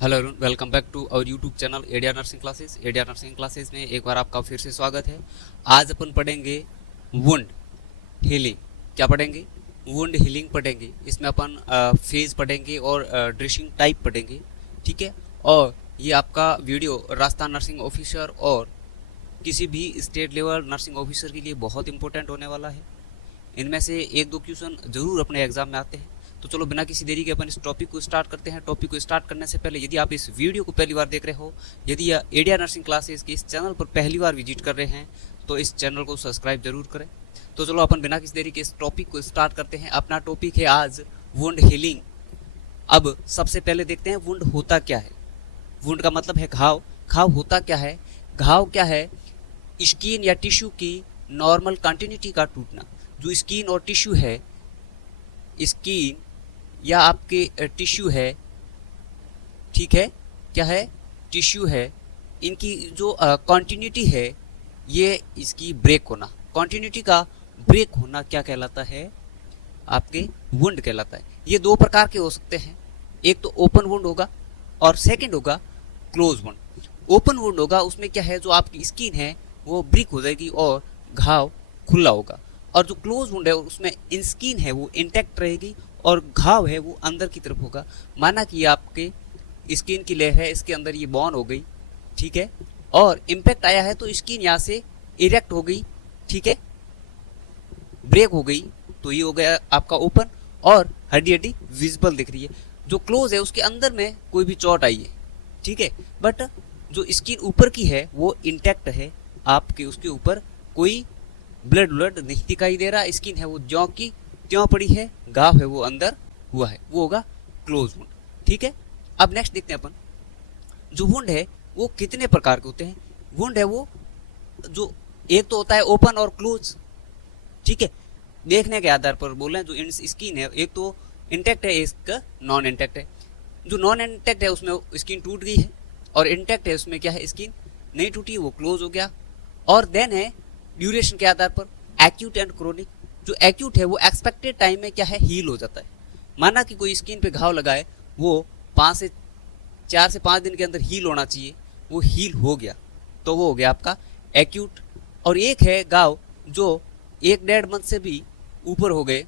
Hello everyone, welcome back to our YouTube channel एडिया nursing classes. एडिया nursing classes में एक बार आपका फिर से स्वागत है। आज अपन पढ़ेंगे वुंड हीलिंग। क्या पढ़ेंगे? वुंड हीलिंग पढ़ेंगे। इसमें अपन फेज पढ़ेंगे और ड्रेसिंग टाइप पढ़ेंगे, ठीक है। और ये आपका वीडियो राजस्थान नर्सिंग ऑफिसर और किसी भी स्टेट लेवल नर्सिंग ऑफिसर के लिए बहुत इंपॉर्टेंट होने वाला है। इनमें से एक दो क्वेश्चन जरूर अपने एग्जाम में आते हैं। तो चलो बिना किसी देरी के अपन इस टॉपिक को स्टार्ट करते हैं। टॉपिक को स्टार्ट करने से पहले यदि आप इस वीडियो को पहली बार देख रहे हो, यदि एडिया नर्सिंग क्लासेस के इस चैनल पर पहली बार विजिट कर रहे हैं, तो इस चैनल को सब्सक्राइब जरूर करें। तो चलो अपन बिना किसी देरी के इस टॉपिक को स्टार्ट करते हैं। अपना टॉपिक है आज वुंड हीलिंग। अब सबसे पहले देखते हैं वुंड होता क्या है। वुंड का मतलब है घाव। घाव होता क्या है? घाव क्या है? स्किन या टिश्यू की नॉर्मल कंटिन्यूटी का टूटना। जो स्किन और टिश्यू है, स्किन या आपके टिश्यू है, ठीक है, क्या है? टिश्यू है। इनकी जो कंटिन्यूटी है, ये इसकी ब्रेक होना, कंटिन्यूटी का ब्रेक होना क्या कहलाता है? आपके वुंड कहलाता है। ये दो प्रकार के हो सकते हैं। एक तो ओपन वुंड होगा और सेकंड होगा क्लोज वुंड। ओपन वुंड होगा, उसमें क्या है, जो आपकी स्किन है वो ब्रेक हो जाएगी और घाव खुला होगा। और जो क्लोज वुंड है उसमें इन स्किन है वो इंटैक्ट रहेगी और घाव है वो अंदर की तरफ होगा। माना कि आपके स्किन की लेयर है, इसके अंदर ये बॉर्न हो गई, ठीक है, और इम्पैक्ट आया है तो स्किन यहाँ से इरेक्ट हो गई, ठीक है, ब्रेक हो गई, तो ये हो गया आपका ओपन और हड्डी हड्डी विजिबल दिख रही है। जो क्लोज है उसके अंदर में कोई भी चोट आई है, ठीक है, बट जो स्किन ऊपर की है वो इंटैक्ट है, आपके उसके ऊपर कोई ब्लड ब्लड नहीं दिखाई दे रहा, स्किन है वो ज्यों की त्यों पड़ी है, घाव है वो अंदर हुआ है, वो होगा क्लोज वुंड, ठीक है। अब नेक्स्ट देखते हैं अपन, जो वुंड है वो कितने प्रकार के होते हैं। वुंड है वो जो एक तो होता है ओपन और क्लोज, ठीक है, देखने के आधार पर बोले जो स्किन है, एक तो इंटैक्ट है, एक नॉन इंटैक्ट है। जो नॉन इंटैक्ट है उसमें स्किन टूट गई है और इंटैक्ट है उसमें क्या है, स्किन नहीं टूटी, वो क्लोज हो गया। और देन है ड्यूरेशन के आधार पर एक्यूट एंड क्रोनिक। जो एक्यूट है वो एक्सपेक्टेड टाइम में क्या है, हील हो जाता है। माना कि कोई स्किन पे घाव लगा है, वो 4 से 5 दिन के अंदर हील होना चाहिए, वो हील हो गया, तो वो हो गया आपका एक्यूट। और एक है घाव जो 1-1.5 मंथ से भी ऊपर हो गए,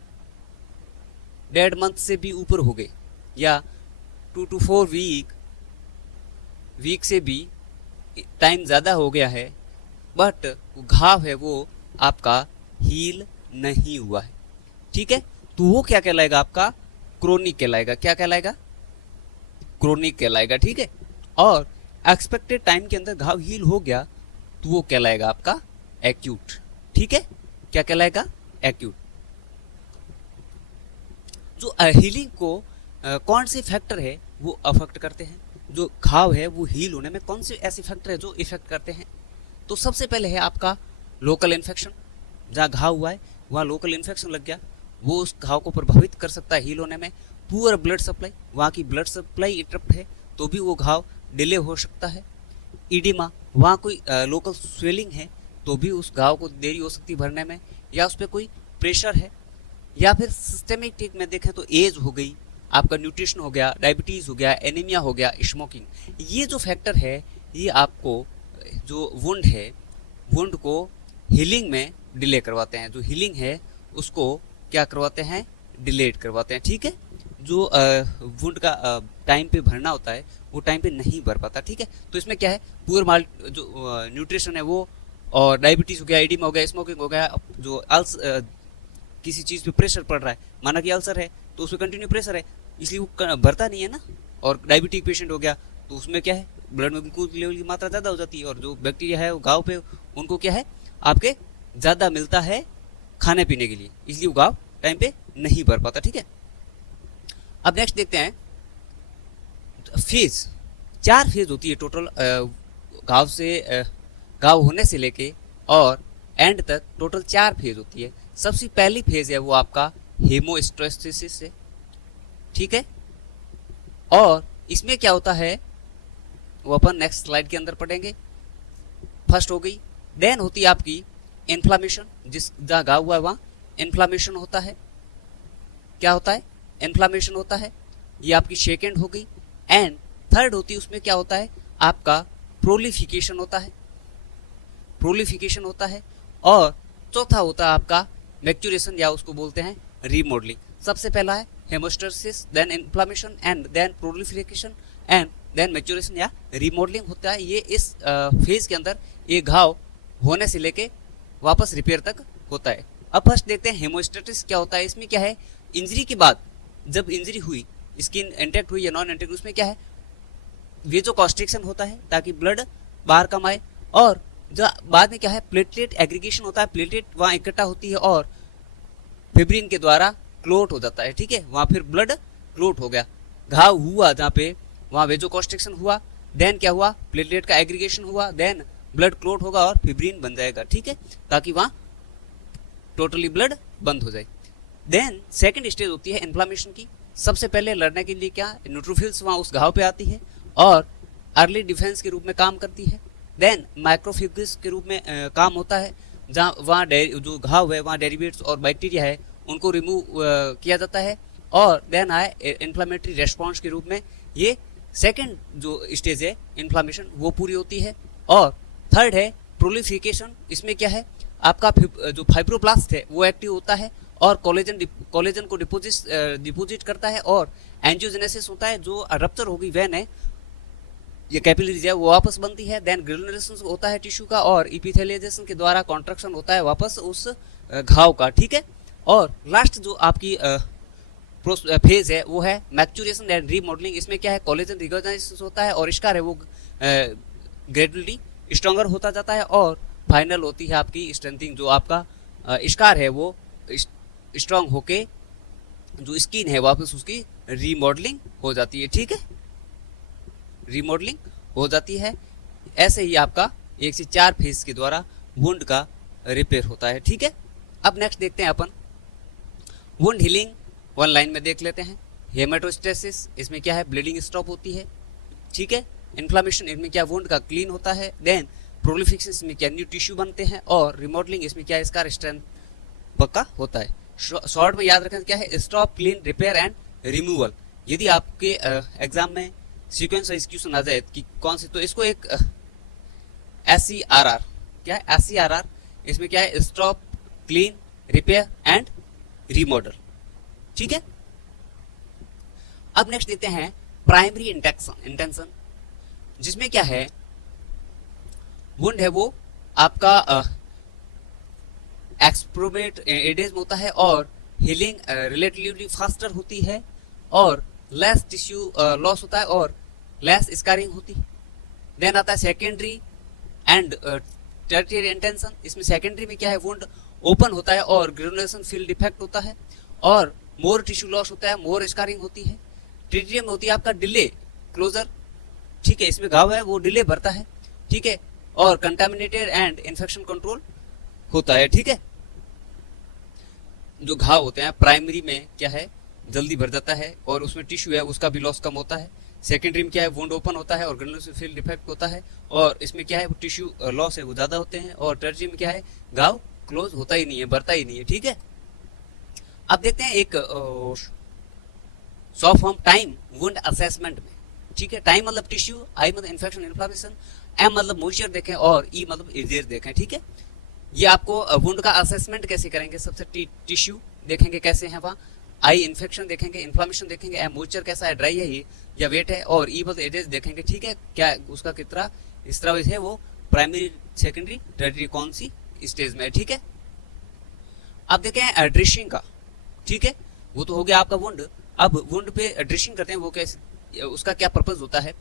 1.5 मंथ से भी ऊपर हो गए, या 2 to 4 वीक से भी टाइम ज़्यादा हो गया है, बट घाव है वो आपका हील नहीं हुआ है, ठीक है, तो वो क्या कहलाएगा, आपका क्रोनिक कहलाएगा। क्या कहलाएगा? क्रोनिक कहलाएगा, ठीक है। और एक्सपेक्टेड टाइम के अंदर घाव हील हो गया तो वो कहलाएगा आपका एक्यूट, ठीक है। क्या कहलाएगा? एक्यूट। जो हीलिंग को कौन से फैक्टर है वो अफेक्ट करते हैं, जो घाव है वो हील होने में कौन से ऐसे फैक्टर है जो इफेक्ट करते हैं? तो सबसे पहले है आपका लोकल इन्फेक्शन। जहाँ घाव हुआ है वहाँ लोकल इन्फेक्शन लग गया, वो उस घाव को प्रभावित कर सकता है हील होने में। पुअर ब्लड सप्लाई, वहाँ की ब्लड सप्लाई इंटरप्ट है तो भी वो घाव डिले हो सकता है। इडिमा, वहाँ कोई लोकल स्वेलिंग है तो भी उस घाव को देरी हो सकती है भरने में, या उस पर कोई प्रेशर है। या फिर सिस्टेमेटिक में देखें तो एज हो गई, आपका न्यूट्रिशन हो गया, डायबिटीज़ हो गया, एनीमिया हो गया, स्मोकिंग। ये जो फैक्टर है ये आपको जो वुंड है, वुंड को हीलिंग में डिले करवाते हैं। जो हीलिंग है उसको क्या करवाते हैं, डिलेट करवाते हैं, ठीक है। जो वुंड का टाइम पे भरना होता है वो टाइम पे नहीं भर पाता, ठीक है। तो इसमें क्या है, पुअर माल जो न्यूट्रिशन है वो, और डायबिटीज़ हो गया, एडिमा हो गया, स्मोकिंग हो गया, जो किसी चीज़ पे प्रेशर पड़ रहा है, माना कि अल्सर है तो उसमें कंटिन्यू प्रेशर है, इसलिए वो भरता नहीं है ना। और डायबिटिक पेशेंट हो गया तो उसमें क्या है, ब्लड में ग्लूकोज लेवल की मात्रा ज़्यादा हो जाती है, और जो बैक्टीरिया है वो घाव पे उनको क्या है, आपके ज़्यादा मिलता है खाने पीने के लिए, इसलिए वो घाव टाइम पे नहीं भर पाता, ठीक है। अब नेक्स्ट देखते हैं फेज। 4 फेज होती है टोटल घाव से, घाव होने से लेके और एंड तक टोटल 4 फेज होती है। सबसे पहली फेज है वो आपका हेमोस्टेसिस है, ठीक है। और इसमें क्या होता है वो अपन नेक्स्ट स्लाइड के अंदर पढ़ेंगे। फर्स्ट हो गई, देन होती है आपकी इन्फ्लामेशन, जिस जहाँ घाव हुआ है वहाँ इन्फ्लामेशन होता है। क्या होता है? इन्फ्लामेशन होता है, ये आपकी सेकेंड हो गई। एंड थर्ड होती है उसमें क्या होता है आपका प्रोलिफिकेशन होता है, प्रोलिफिकेशन होता है। और चौथा होता है आपका मैच्योरेशन या उसको बोलते हैं रीमॉडलिंग। सबसे पहला है haemostasis, then inflammation and then prolification and then maturation या रीमॉडलिंग होता है। ये इस फेज के अंदर ये घाव होने से लेके वापस रिपेयर तक होता है। अब फर्स्ट देखते हैं हेमोस्टेसिस क्या होता है। इसमें क्या है, इंजरी के बाद जब इंजरी हुई, स्किन इंटैक्ट हुई या नॉन इंटैक्ट, उसमें क्या है वेजो कॉन्स्ट्रिक्शन होता है ताकि ब्लड बाहर कम आए। और जो बाद में क्या है प्लेटलेट एग्रीगेशन होता है, प्लेटलेट वहाँ इकट्ठा होती है और फिब्रिन के द्वारा क्लोट हो जाता है। ठीक है, वहाँ फिर ब्लड क्लोट हो गया, घाव हुआ जहाँ पे वहाँ वेजो कॉन्स्ट्रिक्शन हुआ, देन क्या हुआ प्लेटलेट का एग्रीगेशन हुआ, देन ब्लड क्लोट होगा और फिब्रिन बन जाएगा। ठीक है, ताकि वहाँ टोटली ब्लड बंद हो जाए। देन सेकंड स्टेज होती है इन्फ्लामेशन की। सबसे पहले लड़ने के लिए क्या न्यूट्रोफिल्स वहाँ उस घाव पे आती है और अर्ली डिफेंस के रूप में काम करती है। देन माइक्रोफिगस के रूप में काम होता है, जहाँ वहाँ जो घाव है वहाँ डेरिवेट्स और बैक्टीरिया है उनको रिमूव किया जाता है। और देन आए इन्फ्लामेटरी रेस्पॉन्स के रूप में ये सेकंड जो स्टेज है इन्फ्लामेशन वो पूरी होती है। और थर्ड है प्रोलिफिकेशन। इसमें क्या है आपका जो फाइब्रोब्लास्ट है वो एक्टिव होता है और कोलेजन को डिपोजिट करता है। और एंजियोजेनेसिस होता है, जो रप्चर होगी वेन है ये कैपिलरीज है वो वापस बनती है। देन ग्रेनुलेशन होता है टिश्यू का और इपिथेलियाइजेशन के द्वारा कॉन्ट्रैक्शन होता है वापस उस घाव का। ठीक है, और लास्ट जो आपकी फेज है वो है मैच्योरेशन एंड रीमॉडलिंग। इसमें क्या है कोलेजन रिकॉग्नाइजेशन होता है और स्कार है वो ग्रेजुअली स्ट्रॉन्गर होता जाता है। और फाइनल होती है आपकी स्ट्रेंथिंग, जो आपका स्कार है वो स्ट्रॉन्ग होके जो स्किन है वापस उसकी रीमॉडलिंग हो जाती है। ठीक है, रीमॉडलिंग हो जाती है। ऐसे ही आपका 1 से 4 फेज के द्वारा वुंड का रिपेयर होता है। ठीक है, अब नेक्स्ट देखते हैं अपन वुंड हीलिंग। वन लाइन में देख लेते हैं। हेमेटोस्टेसिस, इसमें क्या है ब्लीडिंग स्टॉप होती है। ठीक है, इन्फ्लामेशन, इसमें क्या वुंड का क्लीन होता है। देन प्रोलिफिकेशन, इसमें क्या न्यू टिश्यू बनते हैं। और रिमॉडलिंग, इसमें क्या स्कार स्ट्रेंथ पक्का होता है। शॉर्ट में याद रखें क्या है stop, clean, repair and removal. यदि आपके एग्जाम में सीक्वेंस वाइज क्वेश्चन आ जाए कि कौन से, तो इसको एक SCRR, क्या है SCRR, इसमें क्या है stop, clean, repair and remodel. ठीक है, अब नेक्स्ट देते हैं प्राइमरी इंटेंशन, जिसमें क्या है वुंड है वो आपका एक्सप्रोमेट एडेज में होता है और हीलिंग रिलेटिवली फास्टर होती है और लेस टिश्यू लॉस होता है और लेस स्कारिंग होती है। देन आता है सेकेंडरी एंड टर्टियरी इंटेंशन। इसमें सेकेंडरी में क्या है वुंड ओपन होता है और ग्रेनुलेशन फील्ड डिफेक्ट होता है और मोर टिश्यू लॉस होता है, मोर स्कारिंग होती है। टर्टियरी में होती है आपका डिले क्लोजर। ठीक है, इसमें घाव है वो डिले भरता है। ठीक है, और कंटामिनेटेड एंड इन्फेक्शन कंट्रोल होता है। ठीक है, जो घाव होते हैं प्राइमरी में क्या है जल्दी भर जाता है और उसमें टिश्यू है उसका भी लॉस कम होता है। सेकेंडरी में क्या है वुंड ओपन होता है और ग्रेनुलेशन फील्ड डिफेक्ट होता है और इसमें क्या है वो टिश्यू लॉस है वो ज्यादा होते हैं। और टर्टियरी में क्या है घाव क्लोज होता ही नहीं है, भरता ही नहीं है। ठीक है, अब देखते हैं एक short form time wound assessment में। ठीक है, टाइम मतलब टिश्यू, आई मतलब इन्फेक्शन इन्फ्लामेशन, एम मतलब मॉइस्चर देखें और ई मतलब एजेस देखें। ठीक है, ये आपको वुंड का असेसमेंट कैसे करेंगे, सबसे टिश्यू देखेंगे कैसे है वहाँ, आई इन्फेक्शन देखेंगे, इन्फ्लामेशन देखेंगे, एम मॉइस्चर कैसा है, ड्राई है ये या वेट है, और ई मतलब एजेस देखेंगे। ठीक है, क्या उसका कितना स्त्रावित है वो प्राइमरी सेकेंडरी टर्टियरी कौन सी स्टेज में है। ठीक है, अब देखें ड्रेसिंग का। ठीक है, वो तो हो गया आपका वुंड। अब वुंड पे ड्रेसिंग करते हैं वो कैसे, उसका क्या पर्पज होता है,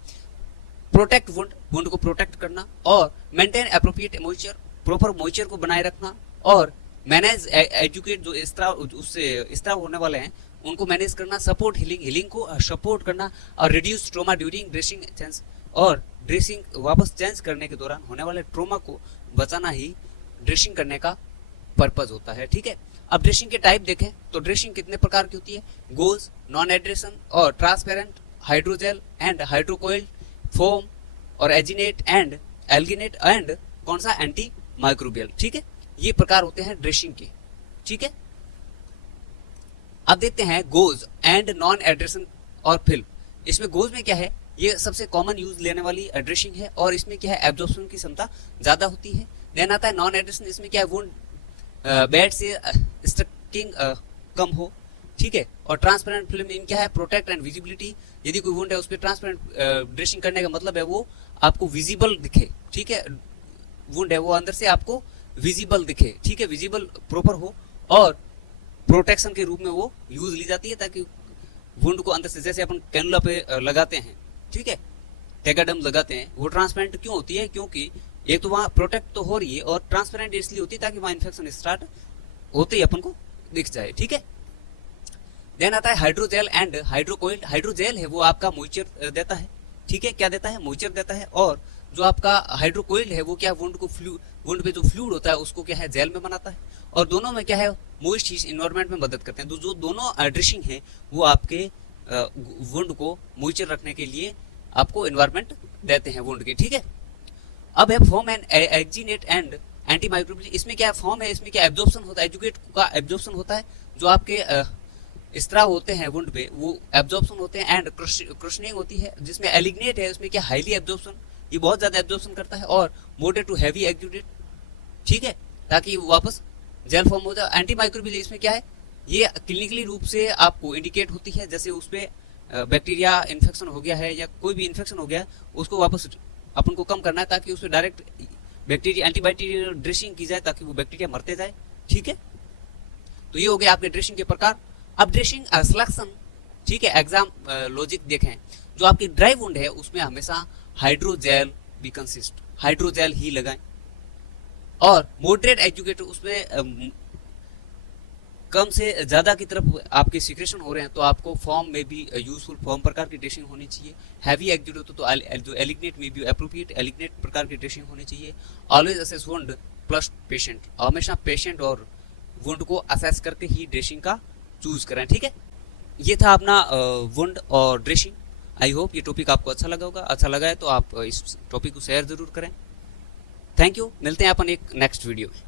प्रोटेक्ट वुंड, वुंड को प्रोटेक्ट करना और maintain appropriate moisture, proper moisture को बनाए रखना और मैनेज एजुकेट जो स्त्राव उससे स्त्राव होने वाले हैं उनको मैनेज करना, सपोर्ट हीलिंग, हीलिंग को सपोर्ट करना और reduce trauma during dressing change, और ड्रेसिंग वापस चेंज करने के दौरान होने वाले ट्रोमा को बचाना ही ड्रेसिंग करने का पर्पज होता है। ठीक है, अब ड्रेसिंग के टाइप देखें तो ड्रेसिंग कितने प्रकार की होती है, गोज, नॉन एड्रेशन और ट्रांसपेरेंट, हाइड्रोजेल एंड हाइड्रोकोइल्ड, फोम और एजिनेट एंड एल्गिनेट एंड कौन सा एंटी माइक्रोबियल। ठीक है, ये प्रकार होते हैं ड्रेसिंग के। ठीक है, अब देखते हैं गोज एंड नॉन एड्रेशन और फिल्म। इसमें गोज में क्या है ये सबसे कॉमन यूज लेने वाली ड्रेसिंग है और इसमें क्या है एब्जॉर्प्शन की क्षमता ज्यादा होती है। देन आता है नॉन एड्रेशन, इसमें क्या है वुंड बेड से स्टकिंग कम हो, ठीक है। और ट्रांसपेरेंट फिल्म इन क्या है प्रोटेक्ट एंड विजिबिलिटी, यदि कोई वुंड है उस पर ट्रांसपेरेंट ड्रेसिंग करने का मतलब है वो आपको विजिबल दिखे, ठीक है। वुंड है वो अंदर से आपको विजिबल दिखे, ठीक है, विजिबल प्रॉपर हो और प्रोटेक्शन के रूप में वो यूज ली जाती है ताकि वुंड को अंदर से, जैसे अपन कैनुला पे लगाते हैं, ठीक है, टेगाडम लगाते हैं, वो ट्रांसपेरेंट क्यों होती है, क्योंकि एक तो वहां प्रोटेक्ट तो हो रही है और ट्रांसपेरेंट इसलिए होती है ताकि वहां इन्फेक्शन स्टार्ट होते ही अपन को दिख जाए, ठीक है। देन आता है हाइड्रोजेल एंड हाइड्रोकोइल। हाइड्रोजेल है वो आपका मॉइस्चर देता है, ठीक है, क्या देता है, मॉइस्चर देता है। और जो आपका हाइड्रोकोइल है वो क्या वुंड को वुंड पे जो फ्लूइड होता है उसको क्या है जेल में बनाता है। और दोनों में क्या है मॉइस्ट इन्वायरमेंट में मदद करते हैं। तो जो दोनों ड्रेसिंग है वो आपके वुंड को मॉइस्चर रखने के लिए आपको इन्वायरमेंट देते हैं वुंड के, ठीक है। अब है फॉर्म एंड एक्जीनेट एंड एंटीमाइक्रोबियल। इसमें क्या फॉर्म है, इसमें क्या एब्जॉर्प्शन होता है, एजुकेट का एब्जॉर्प्शन होता है, जो आपके स्त्राव होते हैं वुंड पे वो एब्जॉर्प्शन होते हैं। एंड क्रुशनिंग होती है, जिसमें एलिग्नेट है उसमें क्या हाईली एब्जॉर्प्शन, ये बहुत ज्यादा एब्जॉर्प्शन करता है। और मोडरेट टू हैवी एक्यूडेट, ठीक है, ताकि वो वापस जेल फॉर्म हो जाए। एंटीमाइक्रोबियल इसमें क्या है, ये क्लिनिकली रूप से आपको इंडिकेट होती है, जैसे उसपे बैक्टीरिया इन्फेक्शन हो गया है या कोई भी इन्फेक्शन हो गया है उसको वापस अपन को कम करना है ताकि उसपे डायरेक्ट बैक्टीरिया एंटीबायोटिक ड्रेसिंग की जाए ताकि वो बैक्टीरिया मरते जाए, ठीक है। तो ये हो गया आपके ड्रेसिंग के प्रकार। अब ड्रेसिंग सिलेक्शन, ठीक है, एग्जाम लॉजिक देखें, जो आपकी ड्राई वुंड है उसमें हमेशा हाइड्रोजेल भी कंसिस्ट, हाइड्रोजेल ही लगाएं। और मॉडरेट एजुकेट उसमें कम से ज्यादा की तरफ आपके सिक्रेशन हो रहे हैं तो आपको फॉर्म में भी यूजफुल फॉर्म प्रकार की ड्रेसिंग होनी चाहिए। हैवी एक्यूडेट तो जो एलिग्नेट में भी अप्रोप्रिएट एलिग्नेट प्रकार की ड्रेसिंग होनी चाहिए। Always assess wound plus patient, हमेशा पेशेंट और वुंड को असेस करके ही ड्रेसिंग का चूज करें, ठीक है। ये था अपना वुंड और ड्रेसिंग। आई होप ये टॉपिक आपको अच्छा लगा होगा। अच्छा लगा है तो आप इस टॉपिक को शेयर जरूर करें। थैंक यू, मिलते हैं अपन एक नेक्स्ट वीडियो में।